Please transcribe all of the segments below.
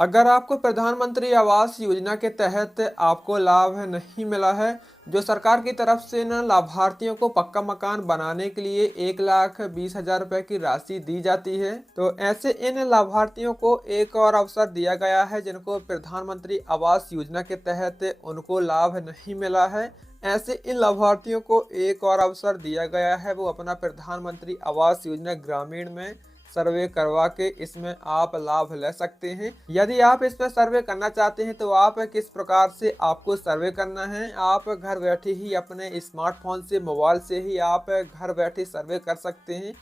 अगर आपको प्रधानमंत्री आवास योजना के तहत आपको लाभ नहीं मिला है, जो सरकार की तरफ से न लाभार्थियों को पक्का मकान बनाने के लिए 1,20,000 रुपए की राशि दी जाती है, तो ऐसे इन लाभार्थियों को एक और अवसर दिया गया है जिनको प्रधानमंत्री आवास योजना के तहत उनको लाभ नहीं मिला है। ऐसे इन लाभार्थियों को एक और अवसर दिया गया है, वो अपना प्रधानमंत्री आवास योजना ग्रामीण में सर्वे करवा के इसमें आप लाभ ले सकते हैं। यदि आप इसमें सर्वे करना चाहते हैं तो आप किस प्रकार से आपको सर्वे करना है, आप घर बैठे ही अपने स्मार्टफोन से, मोबाइल से ही आप घर बैठे सर्वे कर सकते हैं।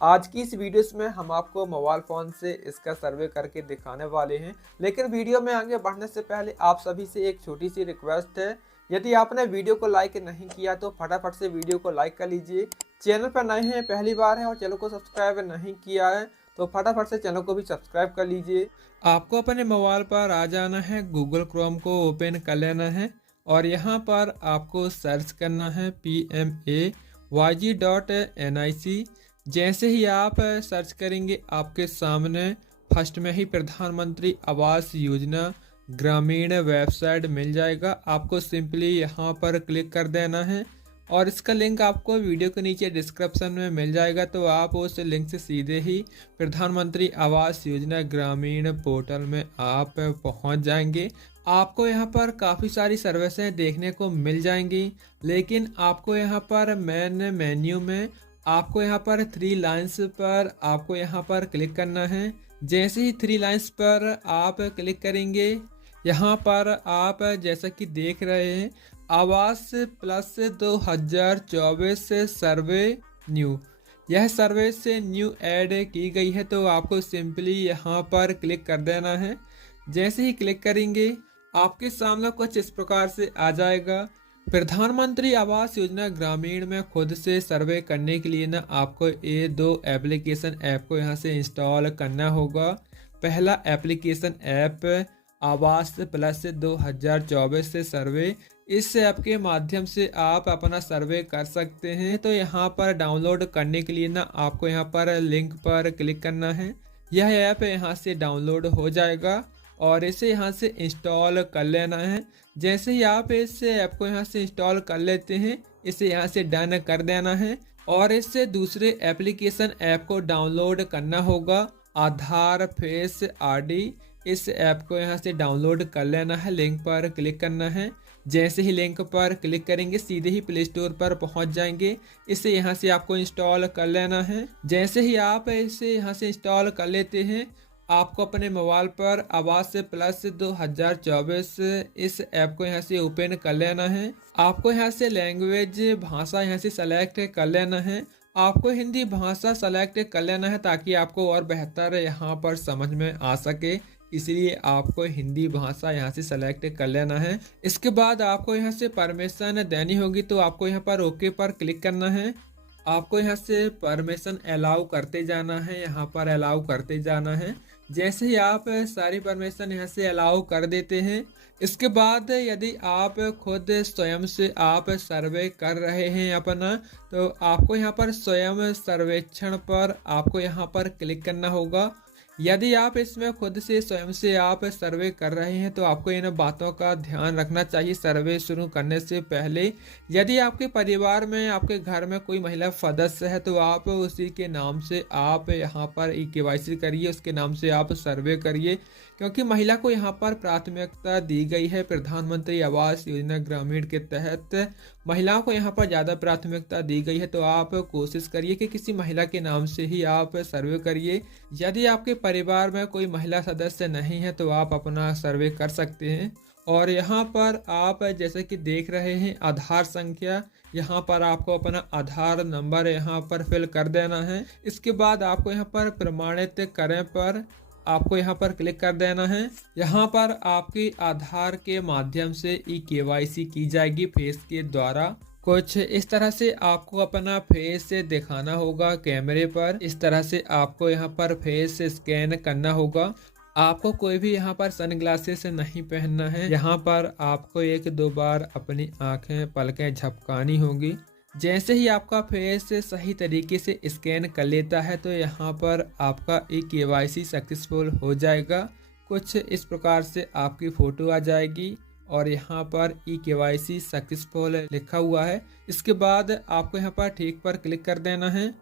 आज की इस वीडियो में हम आपको मोबाइल फ़ोन से इसका सर्वे करके दिखाने वाले हैं। लेकिन वीडियो में आगे बढ़ने से पहले आप सभी से एक छोटी सी रिक्वेस्ट है, यदि आपने वीडियो को लाइक नहीं किया तो फटाफट से वीडियो को लाइक कर लीजिए। चैनल पर नए हैं, पहली बार है और चैनल को सब्सक्राइब नहीं किया है तो फटाफट से चैनल को भी सब्सक्राइब कर लीजिए। आपको अपने मोबाइल पर आ जाना है, गूगल क्रोम को ओपन कर लेना है और यहाँ पर आपको सर्च करना है PMAYG.NIC। जैसे ही आप सर्च करेंगे आपके सामने फर्स्ट में ही प्रधानमंत्री आवास योजना ग्रामीण वेबसाइट मिल जाएगा। आपको सिंपली यहाँ पर क्लिक कर देना है और इसका लिंक आपको वीडियो के नीचे डिस्क्रिप्शन में मिल जाएगा, तो आप उस लिंक से सीधे ही प्रधानमंत्री आवास योजना ग्रामीण पोर्टल में आप पहुँच जाएंगे। आपको यहाँ पर काफ़ी सारी सर्विसें देखने को मिल जाएंगी, लेकिन आपको यहाँ पर मेन मेन्यू में आपको यहाँ पर 3 लाइन्स पर आपको यहाँ पर क्लिक करना है। जैसे ही 3 लाइन्स पर आप क्लिक करेंगे, यहाँ पर आप जैसा कि देख रहे हैं आवास प्लस 2024 सर्वे न्यू, यह सर्वे से न्यू ऐड की गई है, तो आपको सिंपली यहाँ पर क्लिक कर देना है। जैसे ही क्लिक करेंगे आपके सामने कुछ इस प्रकार से आ जाएगा। प्रधानमंत्री आवास योजना ग्रामीण में खुद से सर्वे करने के लिए ना आपको ये 2 एप्लीकेशन ऐप को यहाँ से इंस्टॉल करना होगा। पहला एप्लीकेशन ऐप आवास प्लस 2024 से सर्वे, इस ऐप के माध्यम से आप अपना सर्वे कर सकते हैं। तो यहाँ पर डाउनलोड करने के लिए ना आपको यहाँ पर लिंक पर क्लिक करना है। यह ऐप यहाँ से डाउनलोड हो जाएगा और इसे यहाँ से इंस्टॉल कर लेना है। जैसे ही आप इस ऐप को यहाँ से इंस्टॉल कर लेते हैं, इसे यहाँ से डन कर देना है और इससे दूसरे एप्लीकेशन ऐप को डाउनलोड करना होगा, आधार फेस आरडी। इस ऐप को यहाँ से डाउनलोड कर लेना है, लिंक पर क्लिक करना है। जैसे ही लिंक पर क्लिक करेंगे सीधे ही प्ले स्टोर पर पहुँच जाएंगे। इसे यहाँ से आपको इंस्टॉल कर लेना है। जैसे ही आप इसे यहाँ से इंस्टॉल कर लेते हैं, आपको अपने मोबाइल पर आवास प्लस 2024 इस ऐप को यहाँ से ओपन कर लेना है। आपको यहाँ से लैंग्वेज भाषा यहाँ से सेलेक्ट कर लेना है। आपको हिंदी भाषा सेलेक्ट कर लेना है ताकि आपको और बेहतर यहाँ पर समझ में आ सके, इसलिए आपको हिंदी भाषा यहाँ से सेलेक्ट कर लेना है। इसके बाद आपको यहाँ से परमिशन देनी होगी, तो आपको यहाँ पर ओके पर क्लिक करना है। आपको यहाँ से परमिशन अलाउ करते जाना है, यहाँ पर अलाउ करते जाना है। जैसे ही आप सारी परमिशन यहाँ से अलाउ कर देते हैं, इसके बाद यदि आप खुद स्वयं से आप सर्वे कर रहे हैं अपना, तो आपको यहाँ पर स्वयं सर्वेक्षण पर आपको यहाँ पर क्लिक करना होगा। यदि आप इसमें खुद से स्वयं से आप सर्वे कर रहे हैं तो आपको इन बातों का ध्यान रखना चाहिए सर्वे शुरू करने से पहले। यदि आपके परिवार में, आपके घर में कोई महिला सदस्य है तो आप उसी के नाम से आप यहाँ पर KYC करिए, उसके नाम से आप सर्वे करिए, क्योंकि महिला को यहाँ पर प्राथमिकता दी गई है। प्रधानमंत्री आवास योजना ग्रामीण के तहत महिलाओं को यहाँ पर ज़्यादा प्राथमिकता दी गई है, तो आप कोशिश करिए कि किसी महिला के नाम से ही आप सर्वे करिए। यदि आपके परिवार में कोई महिला सदस्य नहीं है तो आप अपना सर्वे कर सकते हैं। और यहाँ पर आप जैसे कि देख रहे हैं आधार संख्या, यहाँ पर आपको अपना आधार नंबर यहाँ पर फिल कर देना है। इसके बाद आपको यहाँ पर प्रमाणित करें पर आपको यहाँ पर क्लिक कर देना है। यहाँ पर आपकी आधार के माध्यम से KYC की जाएगी फेस के द्वारा। कुछ इस तरह से आपको अपना फेस दिखाना होगा कैमरे पर। इस तरह से आपको यहाँ पर फेस स्कैन करना होगा। आपको कोई भी यहाँ पर सनग्लासेस नहीं पहनना है। यहाँ पर आपको 1-2 बार अपनी आंखें पलकें झपकानी होगी। जैसे ही आपका फेस सही तरीके से स्कैन कर लेता है तो यहाँ पर आपका KYC सक्सेसफुल हो जाएगा। कुछ इस प्रकार से आपकी फ़ोटो आ जाएगी और यहाँ पर KYC सक्सेसफुल लिखा हुआ है। इसके बाद आपको यहाँ पर ठीक पर क्लिक कर देना है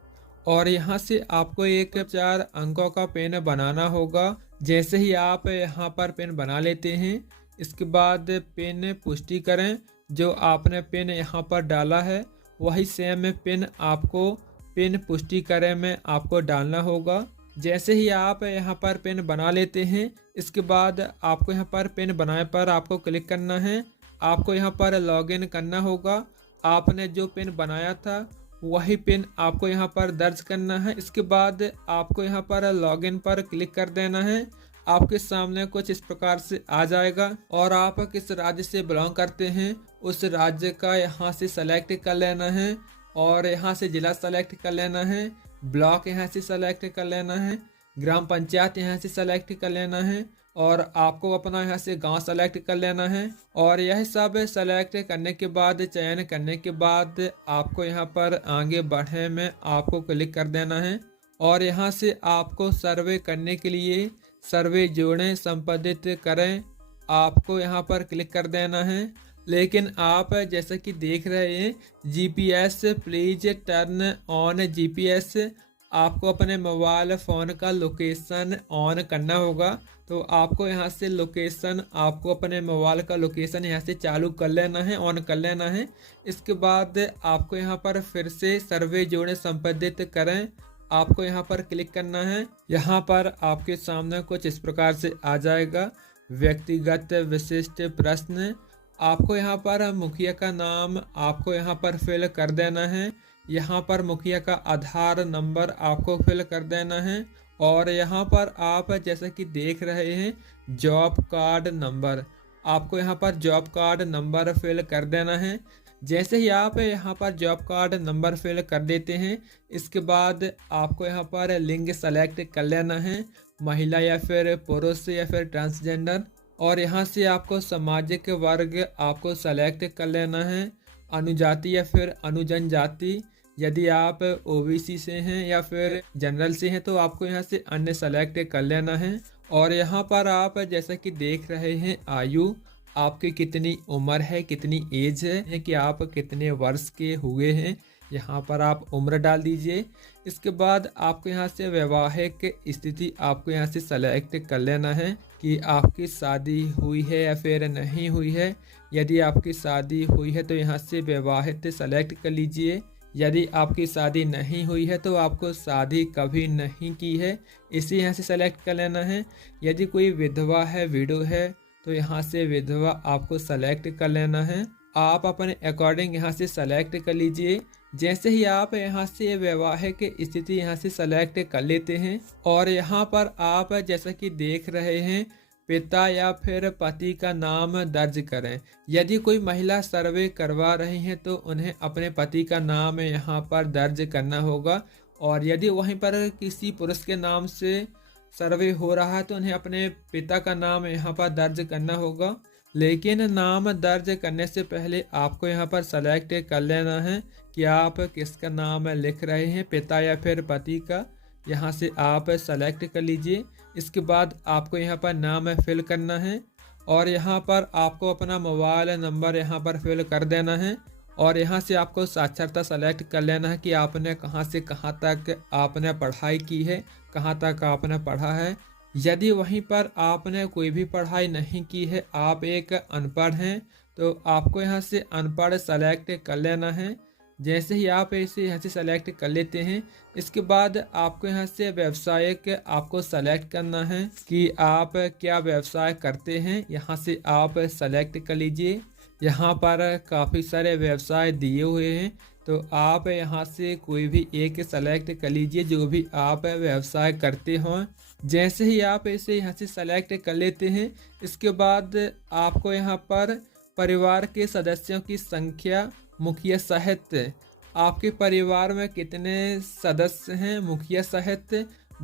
और यहाँ से आपको एक 4 अंकों का पिन बनाना होगा। जैसे ही आप यहाँ पर पिन बना लेते हैं, इसके बाद पिन पुष्टि करें। जो आपने पिन यहाँ पर डाला है वही सेम पिन आपको पिन पुष्टि करें में आपको डालना होगा। जैसे ही आप यहाँ पर पिन बना लेते हैं, इसके बाद आपको यहाँ पर पिन बनाए पर आपको क्लिक करना है। आपको यहाँ पर लॉगिन करना होगा। आपने जो पिन बनाया था वही पिन आपको यहाँ पर दर्ज करना है। इसके बाद आपको यहाँ पर लॉगिन पर क्लिक कर देना है। आपके सामने कुछ इस प्रकार से आ जाएगा और आप किस राज्य से बिलोंग करते हैं उस राज्य का यहाँ से सेलेक्ट कर लेना है और यहाँ से जिला सेलेक्ट कर लेना है, ब्लॉक यहाँ से सेलेक्ट कर लेना है, ग्राम पंचायत यहाँ से सेलेक्ट कर लेना है और आपको अपना यहाँ से गांव सेलेक्ट कर लेना है। और यह सब सेलेक्ट करने के बाद, चयन करने के बाद आपको यहाँ पर आगे बढ़े में आपको क्लिक कर देना है और यहाँ से आपको सर्वे करने के लिए सर्वे जोड़ें संपादित करें, आपको यहाँ पर क्लिक कर देना है। लेकिन आप जैसा कि देख रहे हैं GPS please turn on GPS, आपको अपने मोबाइल फ़ोन का लोकेशन ऑन करना होगा। तो आपको यहाँ से लोकेशन, आपको अपने मोबाइल का लोकेशन यहाँ से चालू कर लेना है, ऑन कर लेना है। इसके बाद आपको यहाँ पर फिर से सर्वे जोड़ें संपादित करें, आपको यहाँ पर क्लिक करना है। यहाँ पर आपके सामने कुछ इस प्रकार से आ जाएगा, व्यक्तिगत विशिष्ट प्रश्न। आपको यहाँ पर मुखिया का नाम आपको यहाँ पर फिल कर देना है। यहाँ पर मुखिया का आधार नंबर आपको फिल कर देना है और यहाँ पर आप जैसा कि देख रहे हैं जॉब कार्ड नंबर, आपको यहाँ पर जॉब कार्ड नंबर फिल कर देना है। जैसे ही आप यहाँ पर जॉब कार्ड नंबर फिल कर देते हैं, इसके बाद आपको यहाँ पर लिंग सेलेक्ट कर लेना है, महिला या फिर पुरुष या फिर ट्रांसजेंडर। और यहाँ से आपको सामाजिक वर्ग आपको सेलेक्ट कर लेना है, अनुजाति या फिर अनुजनजाति। यदि आप OBC से हैं या फिर जनरल से हैं तो आपको यहाँ से अन्य सेलेक्ट कर लेना है। और यहाँ पर आप जैसा कि देख रहे हैं आयु, आपकी कितनी उम्र है, कितनी एज है कि आप कितने वर्ष के हुए हैं, यहाँ पर आप उम्र डाल दीजिए। इसके बाद आपको यहाँ से वैवाहिक स्थिति आपको यहाँ से सेलेक्ट कर लेना है कि आपकी शादी हुई है या फिर नहीं हुई है। यदि आपकी शादी हुई है तो यहाँ से वैवाहिक सेलेक्ट कर लीजिए। यदि आपकी शादी नहीं हुई है तो आपको शादी कभी नहीं की है, इसे यहाँ से सेलेक्ट कर लेना है। यदि कोई विधवा है, विडो है, तो यहाँ से विधवा आपको सेलेक्ट कर लेना है। आप अपने अकॉर्डिंग यहाँ से सेलेक्ट कर लीजिए। जैसे ही आप यहाँ से वैवाहिक स्थिति यहाँ से सेलेक्ट कर लेते हैं और यहाँ पर आप जैसा कि देख रहे हैं पिता या फिर पति का नाम दर्ज करें। यदि कोई महिला सर्वे करवा रही हैं तो उन्हें अपने पति का नाम यहाँ पर दर्ज करना होगा और यदि वहीं पर किसी पुरुष के नाम से सर्वे हो रहा है तो उन्हें अपने पिता का नाम यहाँ पर दर्ज करना होगा। लेकिन नाम दर्ज करने से पहले आपको यहाँ पर सेलेक्ट कर लेना है कि आप किसका नाम लिख रहे हैं, पिता या फिर पति का। यहाँ से आप सेलेक्ट कर लीजिए। इसके बाद आपको यहाँ पर नाम फिल करना है और यहाँ पर आपको अपना मोबाइल नंबर यहाँ पर फिल कर देना है और यहाँ से आपको साक्षरता सेलेक्ट कर लेना है कि आपने कहाँ से कहाँ तक आपने पढ़ाई की है, कहाँ तक आपने पढ़ा है। यदि वहीं पर आपने कोई भी पढ़ाई नहीं की है, आप एक अनपढ़ हैं, तो आपको यहाँ से अनपढ़ सेलेक्ट कर लेना है। जैसे ही आप इसे यहाँ से सेलेक्ट कर लेते हैं, इसके बाद आपको यहाँ से व्यवसायिक आपको सेलेक्ट करना है कि आप क्या व्यवसाय करते हैं। यहाँ से आप सेलेक्ट कर लीजिए। यहाँ पर काफ़ी सारे व्यवसाय दिए हुए हैं, तो आप यहाँ से कोई भी एक सेलेक्ट कर लीजिए जो भी आप व्यवसाय करते हों। जैसे ही आप इसे यहाँ से सेलेक्ट कर लेते हैं, इसके बाद आपको यहाँ पर परिवार के सदस्यों की संख्या, मुखिया सहित आपके परिवार में कितने सदस्य हैं, मुखिया सहित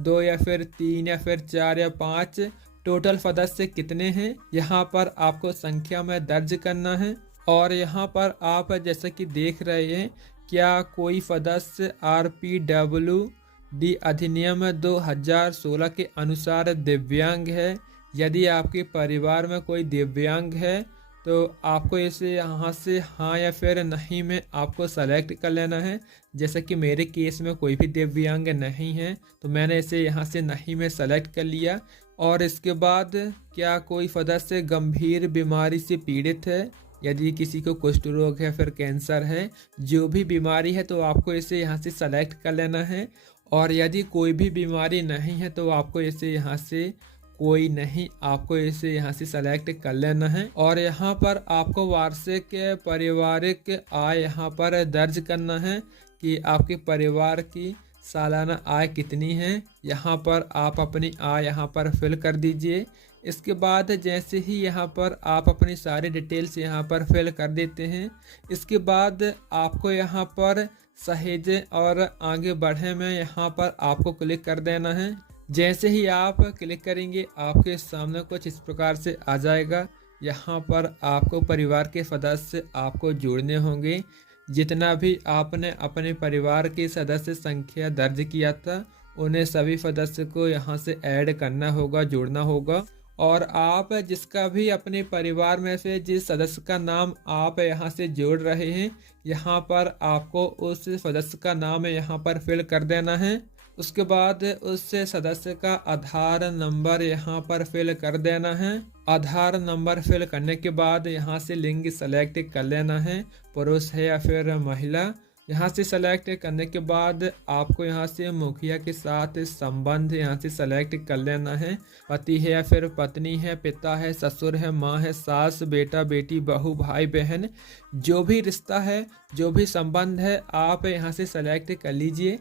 2 या फिर 3 या फिर 4 या 5 टोटल सदस्य कितने हैं, यहाँ पर आपको संख्या में दर्ज करना है। और यहाँ पर आप जैसा कि देख रहे हैं क्या कोई सदस्य RPWD अधिनियम 2016 के अनुसार दिव्यांग है यदि आपके परिवार में कोई दिव्यांग है तो आपको इसे यहाँ से हाँ या फिर नहीं में आपको सेलेक्ट कर लेना है। जैसे कि मेरे केस में कोई भी दिव्यांग नहीं है तो मैंने इसे यहाँ से नहीं में सेलेक्ट कर लिया। और इसके बाद क्या कोई सदस्य गंभीर बीमारी से पीड़ित है, यदि किसी को कुष्ठ रोग है फिर कैंसर है, जो भी बीमारी है तो आपको इसे यहाँ से सेलेक्ट कर लेना है। और यदि कोई भी बीमारी नहीं है तो आपको इसे यहाँ से कोई नहीं, आपको इसे यहाँ से सेलेक्ट कर लेना है। और यहाँ पर आपको वार्षिक पारिवारिक आय यहाँ पर दर्ज करना है कि आपके परिवार की सालाना आय कितनी है। यहाँ पर आप अपनी आय यहाँ पर फिल कर दीजिए। इसके बाद जैसे ही यहाँ पर आप अपनी सारी डिटेल्स यहाँ पर फिल कर देते हैं, इसके बाद आपको यहाँ पर सहेजें और आगे बढ़े में यहाँ पर आपको क्लिक कर देना है। जैसे ही आप क्लिक करेंगे आपके सामने कुछ इस प्रकार से आ जाएगा। यहाँ पर आपको परिवार के सदस्य आपको जोड़ने होंगे। जितना भी आपने अपने परिवार की सदस्य संख्या दर्ज किया था उन्हें सभी सदस्य को यहाँ से ऐड करना होगा, जोड़ना होगा। और आप जिसका भी अपने परिवार में से जिस सदस्य का नाम आप यहाँ से जोड़ रहे हैं, यहाँ पर आपको उस सदस्य का नाम यहाँ पर फिल कर देना है। उसके बाद उस सदस्य का आधार नंबर यहाँ पर फिल कर देना है। आधार नंबर फिल करने के बाद यहाँ से लिंग सेलेक्ट कर लेना है, पुरुष है या फिर महिला। यहाँ से सेलेक्ट करने के बाद आपको यहाँ से मुखिया के साथ संबंध यहाँ से सेलेक्ट कर लेना है। पति है या फिर पत्नी है, पिता है, ससुर है, माँ है, सास, बेटा, बेटी, बहू, भाई, बहन, जो भी रिश्ता है, जो भी संबंध है आप यहाँ से सेलेक्ट कर लीजिए।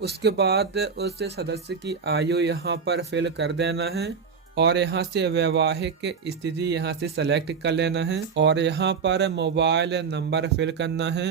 उसके बाद उस सदस्य की आयु यहाँ पर फिल कर देना है और यहाँ से वैवाहिक स्थिति यहाँ से सेलेक्ट कर लेना है और यहाँ पर मोबाइल नंबर फिल करना है।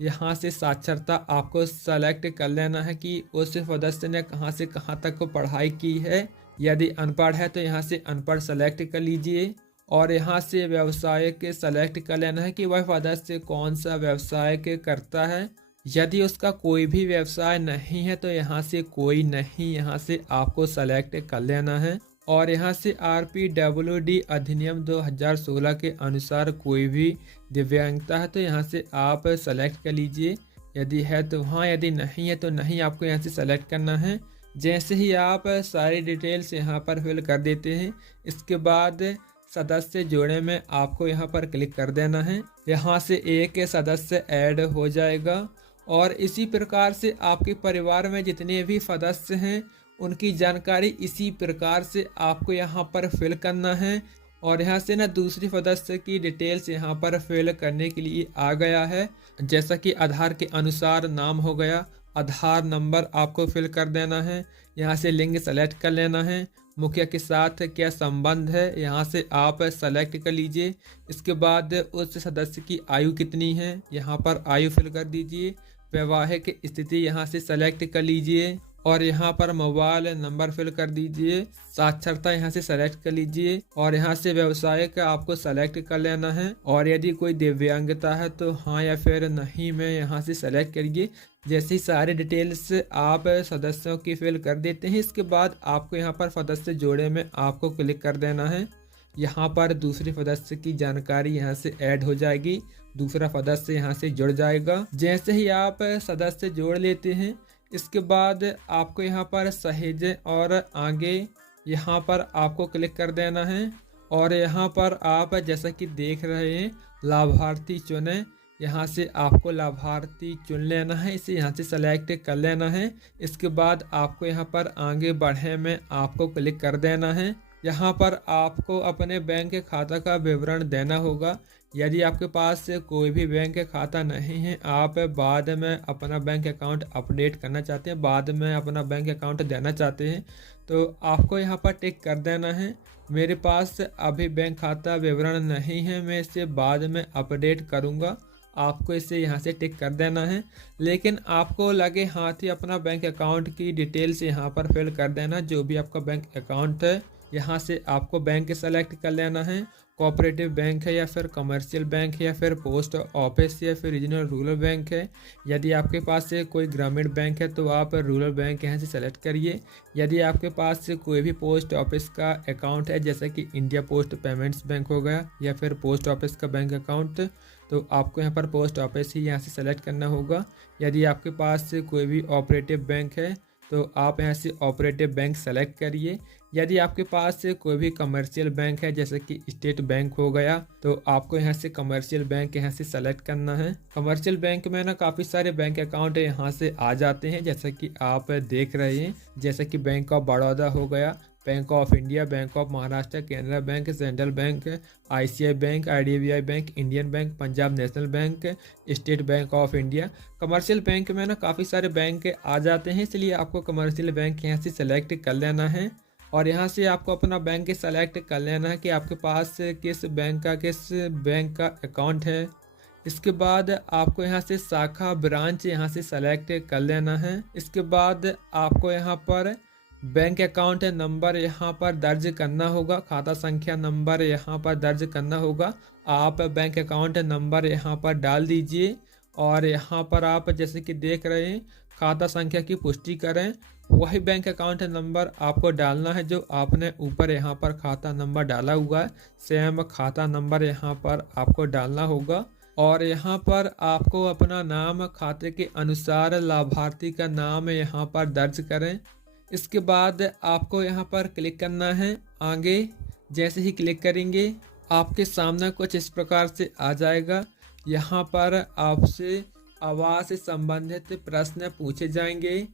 यहाँ से साक्षरता आपको सेलेक्ट कर लेना है कि उस सदस्य ने कहाँ से कहाँ तक पढ़ाई की है। यदि अनपढ़ है तो यहाँ से अनपढ़ सेलेक्ट कर लीजिए और यहाँ से व्यवसाय के सेलेक्ट कर लेना है कि वह सदस्य कौन सा व्यवसाय के करता है। यदि उसका कोई भी व्यवसाय नहीं है तो यहाँ से कोई नहीं यहाँ से आपको सेलेक्ट कर लेना है। और यहाँ से RPWD अधिनियम 2016 के अनुसार कोई भी दिव्यांगता है तो यहाँ से आप सेलेक्ट कर लीजिए। यदि है तो हाँ, यदि नहीं है तो नहीं, आपको यहाँ से सेलेक्ट करना है। जैसे ही आप सारी डिटेल्स यहाँ पर फिल कर देते हैं, इसके बाद सदस्य जोड़े में आपको यहाँ पर क्लिक कर देना है। यहाँ से एक सदस्य ऐड हो जाएगा और इसी प्रकार से आपके परिवार में जितने भी सदस्य हैं उनकी जानकारी इसी प्रकार से आपको यहाँ पर फिल करना है। और यहाँ से ना दूसरी सदस्य की डिटेल्स यहाँ पर फिल करने के लिए आ गया है। जैसा कि आधार के अनुसार नाम हो गया, आधार नंबर आपको फिल कर देना है। यहाँ से लिंग सेलेक्ट कर लेना है। मुखिया के साथ क्या संबंध है यहाँ से आप सेलेक्ट कर लीजिए। इसके बाद उस सदस्य की आयु कितनी है यहाँ पर आयु फिल कर दीजिए। वैवाहिक स्थिति यहाँ से सेलेक्ट कर लीजिए और यहाँ पर मोबाइल नंबर फिल कर दीजिए। साक्षरता यहाँ से सेलेक्ट कर लीजिए और यहाँ से व्यवसाय का आपको सेलेक्ट कर लेना है। और यदि कोई दिव्यांगता है तो हाँ या फिर नहीं में यहाँ से सेलेक्ट करिए। जैसे ही सारे डिटेल्स आप सदस्यों की फिल कर देते हैं, इसके बाद आपको यहाँ पर सदस्य जोड़े में आपको क्लिक कर देना है। यहाँ पर दूसरे सदस्य की जानकारी यहाँ से ऐड हो जाएगी, दूसरा सदस्य यहाँ से जुड़ जाएगा। जैसे ही आप सदस्य जोड़ लेते हैं, इसके बाद आपको यहाँ पर सहेजें और आगे यहाँ पर आपको क्लिक कर देना है। और यहाँ पर आप जैसा कि देख रहे हैं लाभार्थी चुनें, यहाँ से आपको लाभार्थी चुन लेना है, इसे यहाँ से सेलेक्ट कर लेना है। इसके बाद आपको यहाँ पर आगे बढ़े में आपको क्लिक कर देना है। यहाँ पर आपको अपने बैंक खाता का विवरण देना होगा। यदि आपके पास कोई भी बैंक खाता नहीं है, आप बाद में अपना बैंक अकाउंट अपडेट करना चाहते हैं, बाद में अपना बैंक अकाउंट देना चाहते हैं, तो आपको यहाँ पर टिक कर देना है। मेरे पास अभी बैंक खाता विवरण नहीं है, मैं इसे बाद में अपडेट करूँगा, आपको इसे यहाँ से टिक कर देना है। लेकिन आपको लगे हाथ ही अपना बैंक अकाउंट की डिटेल्स यहाँ पर फिल कर देना, जो भी आपका बैंक अकाउंट है। यहाँ से आपको बैंक सेलेक्ट कर लेना है। कोऑपरेटिव बैंक है या फिर कमर्शियल बैंक है या फिर पोस्ट ऑफिस या फिर रीजनल रूरल बैंक है। यदि आपके पास से कोई ग्रामीण बैंक है तो आप रूरल बैंक यहाँ से सेलेक्ट करिए। यदि आपके पास से कोई भी पोस्ट ऑफिस का अकाउंट है जैसे कि इंडिया पोस्ट पेमेंट्स बैंक हो गया या फिर पोस्ट ऑफिस का बैंक अकाउंट, तो आपको यहाँ पर पोस्ट ऑफिस ही यहाँ से सेलेक्ट करना होगा। यदि आपके पास से कोई भी ऑपरेटिव बैंक है तो आप यहाँ से ऑपरेटिव बैंक सेलेक्ट करिए। यदि आपके पास से कोई भी कमर्शियल बैंक है जैसे कि स्टेट बैंक हो गया तो आपको यहाँ से कमर्शियल बैंक यहाँ से सेलेक्ट करना है। कमर्शियल बैंक में ना काफ़ी सारे बैंक अकाउंट यहाँ से आ जाते हैं जैसे कि आप देख रहे हैं, जैसे कि बैंक ऑफ बड़ौदा हो गया, bank of India, bank of Maharashtra, Canara bank, central bank, ICICI bank, IDBI bank, Indian bank, Punjab national bank, state bank of India. Commercial bank में ना काफ़ी सारे बैंक आ जाते हैं, इसलिए आपको कमर्शियल बैंक यहाँ से सेलेक्ट कर लेना है और यहाँ से आपको अपना बैंक सेलेक्ट कर लेना है कि आपके पास किस बैंक का अकाउंट है। इसके बाद आपको यहाँ से शाखा ब्रांच यहाँ से सेलेक्ट कर लेना है। इसके बाद आपको यहाँ पर बैंक अकाउंट नंबर यहाँ पर दर्ज करना होगा, खाता संख्या नंबर यहाँ पर दर्ज करना होगा। आप बैंक अकाउंट नंबर यहाँ पर डाल दीजिए और यहाँ पर आप जैसे कि देख रहे हैं खाता संख्या की पुष्टि करें। वही बैंक अकाउंट नंबर आपको डालना है जो आपने ऊपर यहाँ पर खाता नंबर डाला हुआ है, सेम खाता नंबर यहाँ पर आपको डालना होगा। और यहाँ पर आपको अपना नाम खाते के अनुसार लाभार्थी का नाम यहाँ पर दर्ज करें। इसके बाद आपको यहाँ पर क्लिक करना है आगे। जैसे ही क्लिक करेंगे आपके सामने कुछ इस प्रकार से आ जाएगा। यहाँ पर आपसे आवास से संबंधित प्रश्न पूछे जाएंगे।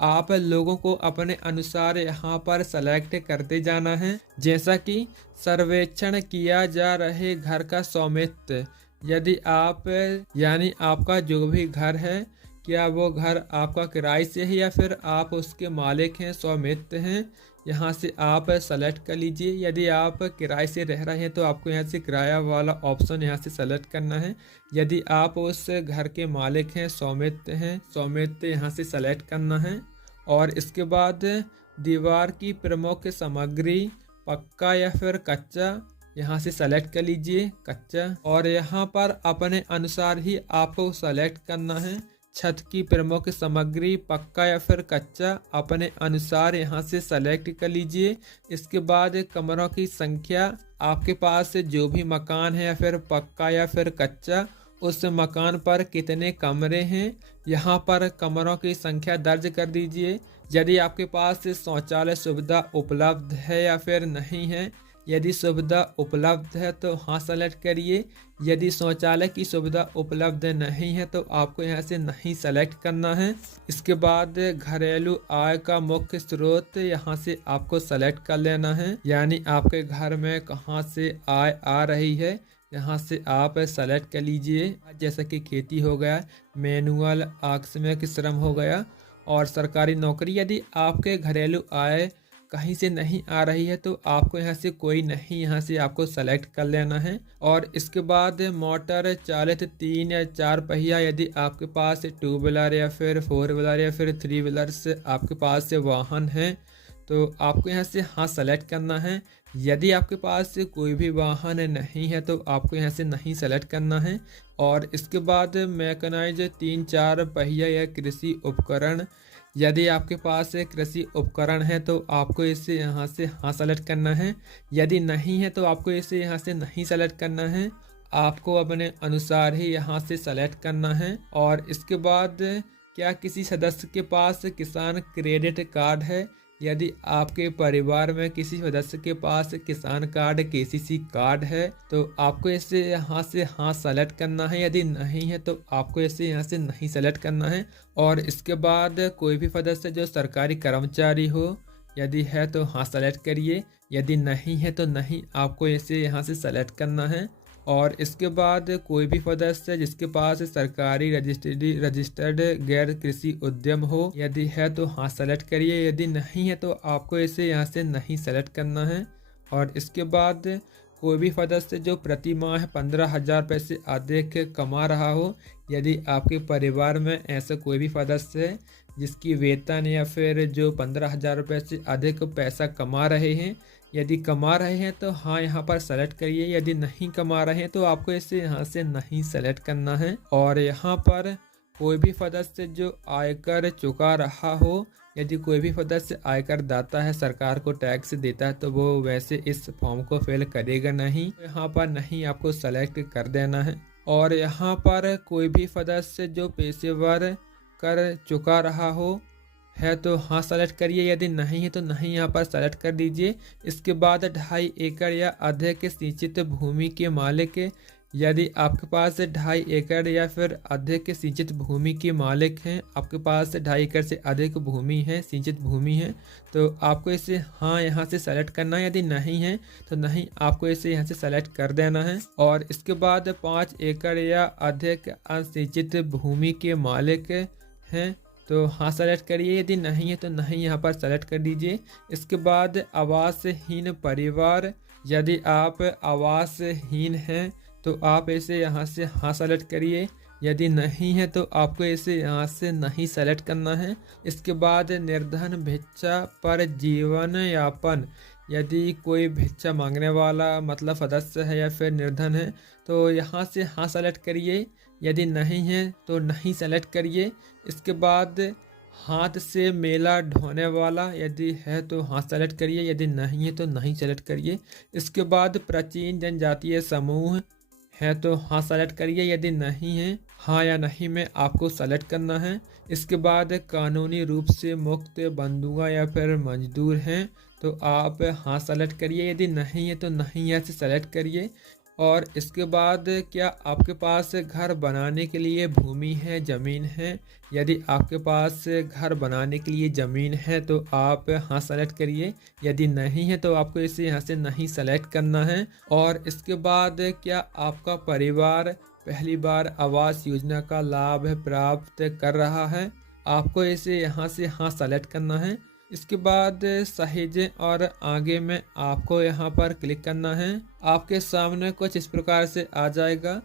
आप लोगों को अपने अनुसार यहाँ पर सेलेक्ट करते जाना है, जैसा कि सर्वेक्षण किया जा रहे घर का स्वामित्व। यदि आप यानी आपका जो भी घर है क्या वो घर आपका किराए से है या फिर आप उसके मालिक हैं, स्वामित्व हैं, यहाँ से आप सेलेक्ट कर लीजिए। यदि आप किराए से रह रहे हैं तो आपको यहाँ से किराया वाला ऑप्शन यहाँ से सेलेक्ट करना है। यदि आप उस घर के मालिक हैं, स्वामित्व यहाँ से सेलेक्ट करना है। और इसके बाद दीवार की प्रमुख सामग्री पक्का या फिर कच्चा यहाँ से सेलेक्ट कर लीजिए, कच्चा। और यहाँ पर अपने अनुसार ही आपको सेलेक्ट करना है। छत की प्रमुख सामग्री पक्का या फिर कच्चा अपने अनुसार यहाँ से सेलेक्ट कर लीजिए। इसके बाद कमरों की संख्या, आपके पास जो भी मकान है या फिर पक्का या फिर कच्चा, उस मकान पर कितने कमरे हैं यहाँ पर कमरों की संख्या दर्ज कर दीजिए। यदि आपके पास शौचालय सुविधा उपलब्ध है या फिर नहीं है, यदि सुविधा उपलब्ध है तो हाँ सेलेक्ट करिए। यदि शौचालय की सुविधा उपलब्ध नहीं है तो आपको यहाँ से नहीं सेलेक्ट करना है। इसके बाद घरेलू आय का मुख्य स्रोत यहाँ से आपको सेलेक्ट कर लेना है, यानी आपके घर में कहाँ से आय आ रही है यहाँ से आप सेलेक्ट कर लीजिए। जैसे कि खेती हो गया, मैनुअल आकस्मिक श्रम हो गया और सरकारी नौकरी। यदि आपके घरेलू आय कहीं से नहीं आ रही है तो आपको यहाँ से कोई नहीं यहाँ से आपको सेलेक्ट कर लेना है। और इसके बाद मोटर चालित 3 या 4 पहिया, यदि आपके पास 2 व्हीलर या फिर 4 व्हीलर या फिर 3 व्हीलर से आपके पास वाहन है तो आपको यहाँ से हाँ सेलेक्ट करना है। यदि आपके पास कोई भी वाहन नहीं है तो आपको यहाँ से नहीं सेलेक्ट करना है। और इसके बाद मैकेनाइज 3-4 पहिया या कृषि उपकरण, यदि आपके पास कृषि उपकरण है तो आपको इसे यहाँ से हाँ सेलेक्ट करना है। यदि नहीं है तो आपको इसे यहाँ से नहीं सेलेक्ट करना है, आपको अपने अनुसार ही यहाँ से सेलेक्ट करना है। और इसके बाद क्या किसी सदस्य के पास किसान क्रेडिट कार्ड है, यदि आपके परिवार में किसी सदस्य के पास किसान कार्ड KCC कार्ड है तो आपको इसे यहाँ से हाँ सेलेक्ट करना है। यदि नहीं है तो आपको इसे यहाँ से नहीं सेलेक्ट करना है। और इसके बाद कोई भी सदस्य जो सरकारी कर्मचारी हो, यदि है तो हाँ सेलेक्ट करिए, यदि नहीं है तो नहीं, आपको इसे यहाँ से सेलेक्ट करना है। और इसके बाद कोई भी सदस्य जिसके पास सरकारी रजिस्टर्ड गैर कृषि उद्यम हो, यदि है तो हाँ सेलेक्ट करिए, यदि नहीं है तो आपको इसे यहाँ से नहीं सेलेक्ट करना है। और इसके बाद कोई भी सदस्य जो प्रति माह 15,000 रुपये से अधिक कमा रहा हो, यदि आपके परिवार में ऐसा कोई भी सदस्य है जिसकी वेतन या फिर जो 15,000 रुपये से अधिक पैसा कमा रहे हैं, यदि कमा रहे हैं तो हाँ यहाँ पर सेलेक्ट करिए, यदि नहीं कमा रहे हैं तो आपको इसे यहाँ से नहीं सेलेक्ट करना है। और यहाँ पर कोई भी सदस्य जो आयकर चुका रहा हो, यदि कोई भी सदस्य आयकर दाता है, सरकार को टैक्स देता है, तो वो वैसे इस फॉर्म को फिल करेगा नहीं, यहाँ पर नहीं आपको सेलेक्ट कर देना है। और यहाँ पर कोई भी सदस्य जो पेशेवर कर चुका रहा हो है तो हाँ सेलेक्ट करिए, यदि नहीं है तो नहीं यहाँ पर सेलेक्ट कर दीजिए। इसके बाद 2.5 एकड़ या अधिक सिंचित भूमि के मालिक, यदि आपके पास 2.5 एकड़ या फिर अधिक सिंचित भूमि के मालिक हैं, आपके पास 2.5 एकड़ से अधिक भूमि है, सिंचित भूमि है, तो आपको इसे हाँ यहाँ से सेलेक्ट करना है। यदि नहीं है तो नहीं आपको इसे यहाँ से सेलेक्ट कर देना है। और इसके बाद 5 एकड़ या अधिक असिंचित भूमि के मालिक हैं तो हाँ सेलेक्ट करिए, यदि नहीं है तो नहीं यहाँ पर सेलेक्ट कर दीजिए। इसके बाद आवासहीन परिवार, यदि आप आवासहीन हैं तो आप इसे यहाँ से हाँ सेलेक्ट करिए, यदि नहीं है तो आपको इसे यहाँ से नहीं सेलेक्ट करना है। इसके बाद निर्धन भिक्षा पर जीवन यापन, यदि कोई भिक्षा मांगने वाला मतलब सदस्य है या फिर निर्धन है तो यहाँ से हाँ सेलेक्ट करिए, यदि नहीं है तो नहीं सेलेक्ट करिए। इसके बाद हाथ से मेला ढोने वाला, यदि है तो हाँ सेलेक्ट करिए, यदि नहीं है तो नहीं सेलेक्ट करिए। इसके बाद प्राचीन जनजातीय समूह है तो हाँ सेलेक्ट करिए, यदि नहीं है हाँ या नहीं में आपको सेलेक्ट करना है। इसके बाद कानूनी रूप से मुक्त बंधुआ या फिर मजदूर हैं तो आप हाँ सेलेक्ट करिए, यदि नहीं है तो नहीं यहाँ से सेलेक्ट करिए। और इसके बाद क्या आपके पास घर बनाने के लिए भूमि है, ज़मीन है, यदि आपके पास घर बनाने के लिए ज़मीन है तो आप हाँ सेलेक्ट करिए, यदि नहीं है तो आपको इसे यहाँ से नहीं सेलेक्ट करना है। और इसके बाद क्या आपका परिवार पहली बार आवास योजना का लाभ प्राप्त कर रहा है, आपको इसे यहाँ से हाँ सेलेक्ट करना है। इसके बाद सहेजें और आगे में आपको यहाँ पर क्लिक करना है। आपके सामने कुछ इस प्रकार से आ जाएगा।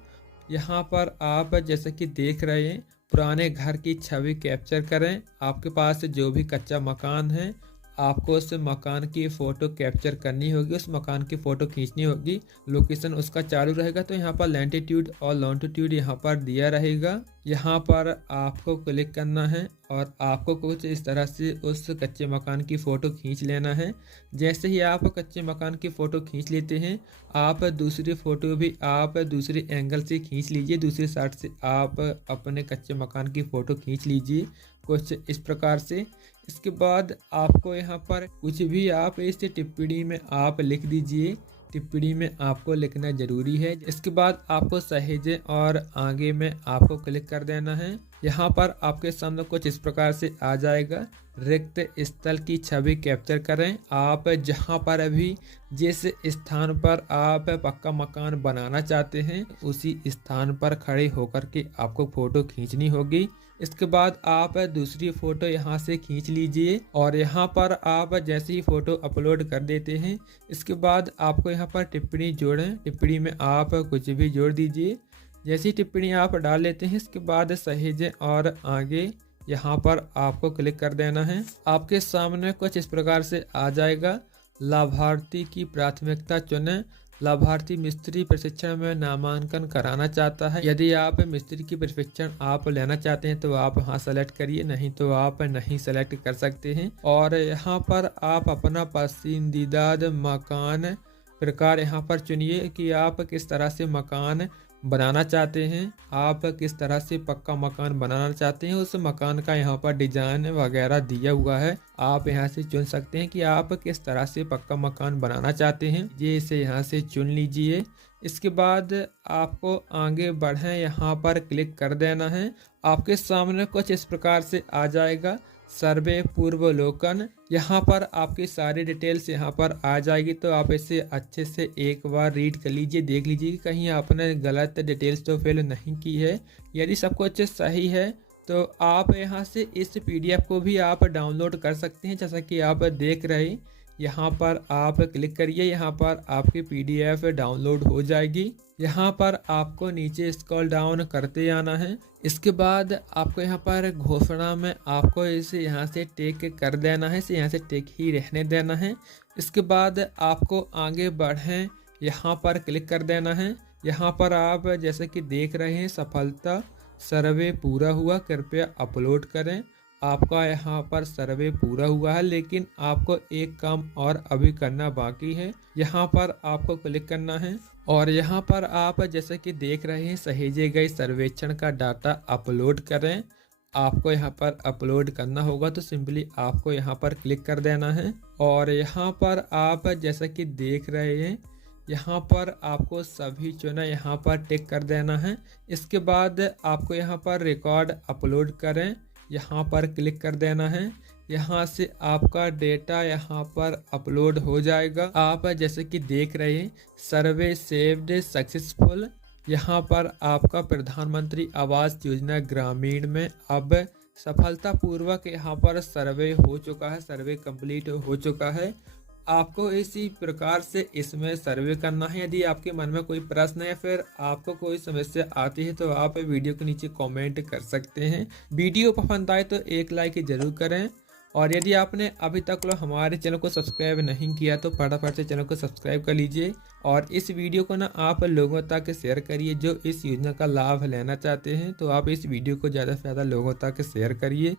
यहाँ पर आप जैसे कि देख रहे हैं पुराने घर की छवि कैप्चर करें। आपके पास जो भी कच्चा मकान है आपको उस मकान की फ़ोटो कैप्चर करनी होगी, उस मकान की फ़ोटो खींचनी होगी। लोकेशन उसका चालू रहेगा तो यहाँ पर लैटिट्यूड और लॉन्टिट्यूड यहाँ पर दिया रहेगा। यहाँ पर आपको क्लिक करना है और आपको कुछ इस तरह से उस कच्चे मकान की फ़ोटो खींच लेना है। जैसे ही आप कच्चे मकान की फ़ोटो खींच लेते हैं आप दूसरी फ़ोटो भी आप दूसरे एंगल से खींच लीजिए, दूसरी साइड से आप अपने कच्चे मकान की फ़ोटो खींच लीजिए कुछ इस प्रकार से। इसके बाद आपको यहाँ पर कुछ भी आप इस टिप्पणी में आप लिख दीजिए, टिप्पणी में आपको लिखना ज़रूरी है। इसके बाद आपको सहेजें और आगे में आपको क्लिक कर देना है। यहाँ पर आपके सामने कुछ इस प्रकार से आ जाएगा। रिक्त स्थल की छवि कैप्चर करें। आप जहाँ पर अभी जिस स्थान पर आप पक्का मकान बनाना चाहते हैं उसी स्थान पर खड़े होकर के आपको फ़ोटो खींचनी होगी। इसके बाद आप दूसरी फ़ोटो यहाँ से खींच लीजिए और यहाँ पर आप जैसे ही फ़ोटो अपलोड कर देते हैं इसके बाद आपको यहाँ पर टिप्पणी जोड़ें। टिप्पणी में आप कुछ भी जोड़ दीजिए। जैसी टिप्पणी आप डाल लेते हैं इसके बाद सहेजें और आगे यहाँ पर आपको क्लिक कर देना है। आपके सामने कुछ इस प्रकार से आ जाएगा। लाभार्थी की प्राथमिकता चुनें। लाभार्थी मिस्त्री प्रशिक्षण में नामांकन कराना चाहता है। यदि आप मिस्त्री की प्रशिक्षण आप लेना चाहते हैं तो आप हाँ सेलेक्ट करिए, नहीं तो आप नहीं सेलेक्ट कर सकते हैं। और यहाँ पर आप अपना पसंदीदा मकान प्रकार यहाँ पर चुनिए कि आप किस तरह से मकान बनाना चाहते हैं, आप किस तरह से पक्का मकान बनाना चाहते हैं, उस मकान का यहाँ पर डिजाइन वगैरह दिया हुआ है। आप यहाँ से चुन सकते हैं कि आप किस तरह से पक्का मकान बनाना चाहते हैं, ये इसे यहाँ से चुन लीजिए। इसके बाद आपको आगे बढ़ें यहाँ पर क्लिक कर देना है। आपके सामने कुछ इस प्रकार से आ जाएगा। सर्वे पूर्वावलोकन, यहाँ पर आपकी सारी डिटेल्स यहाँ पर आ जाएगी तो आप इसे अच्छे से एक बार रीड कर लीजिए, देख लीजिए कि कहीं आपने गलत डिटेल्स तो फिल नहीं की है। यदि सब कुछ सही है तो आप यहाँ से इस PDF को भी आप डाउनलोड कर सकते हैं। जैसा कि आप देख रहे हैं यहाँ पर आप क्लिक करिए। यहाँ पर आपकी PDF डाउनलोड हो जाएगी। यहाँ पर आपको नीचे स्क्रॉल डाउन करते आना है। इसके बाद आपको यहाँ पर घोषणा में आपको इसे यहाँ से टिक कर देना है, इसे यहाँ से टिक ही रहने देना है। इसके बाद आपको आगे बढ़ें यहाँ पर क्लिक कर देना है। यहाँ पर आप जैसे कि देख रहे हैं सफलता सर्वे पूरा हुआ, कृपया अपलोड करें। आपका यहाँ पर सर्वे पूरा हुआ है, लेकिन आपको एक काम और अभी करना बाकी है। यहाँ पर आपको क्लिक करना है और यहाँ पर आप जैसे कि देख रहे हैं सहेजे गए सर्वेक्षण का डाटा अपलोड करें। आपको यहाँ पर अपलोड करना होगा, तो सिंपली आपको यहाँ पर क्लिक कर देना है। और यहाँ पर आप जैसा कि देख रहे हैं यहाँ पर आपको सभी चुना यहाँ पर टिक कर देना है। इसके बाद आपको यहाँ पर रिकॉर्ड अपलोड करें, यहाँ पर क्लिक कर देना है। यहाँ से आपका डेटा यहाँ पर अपलोड हो जाएगा। आप जैसे कि देख रहे हैं सर्वे सेव्ड सक्सेसफुल। यहाँ पर आपका प्रधानमंत्री आवास योजना ग्रामीण में अब सफलतापूर्वक यहाँ पर सर्वे हो चुका है, सर्वे कंप्लीट हो चुका है। आपको इसी प्रकार से इसमें सर्वे करना है। यदि आपके मन में कोई प्रश्न है, फिर आपको कोई समस्या आती है, तो आप वीडियो के नीचे कमेंट कर सकते हैं। वीडियो पसंद आए तो एक लाइक जरूर करें। और यदि आपने अभी तक हमारे चैनल को सब्सक्राइब नहीं किया तो फटाफट से चैनल को सब्सक्राइब कर लीजिए। और इस वीडियो को ना आप लोगों तक शेयर करिए जो इस योजना का लाभ लेना चाहते हैं। तो आप इस वीडियो को ज़्यादा से ज़्यादा लोगों तक शेयर करिए।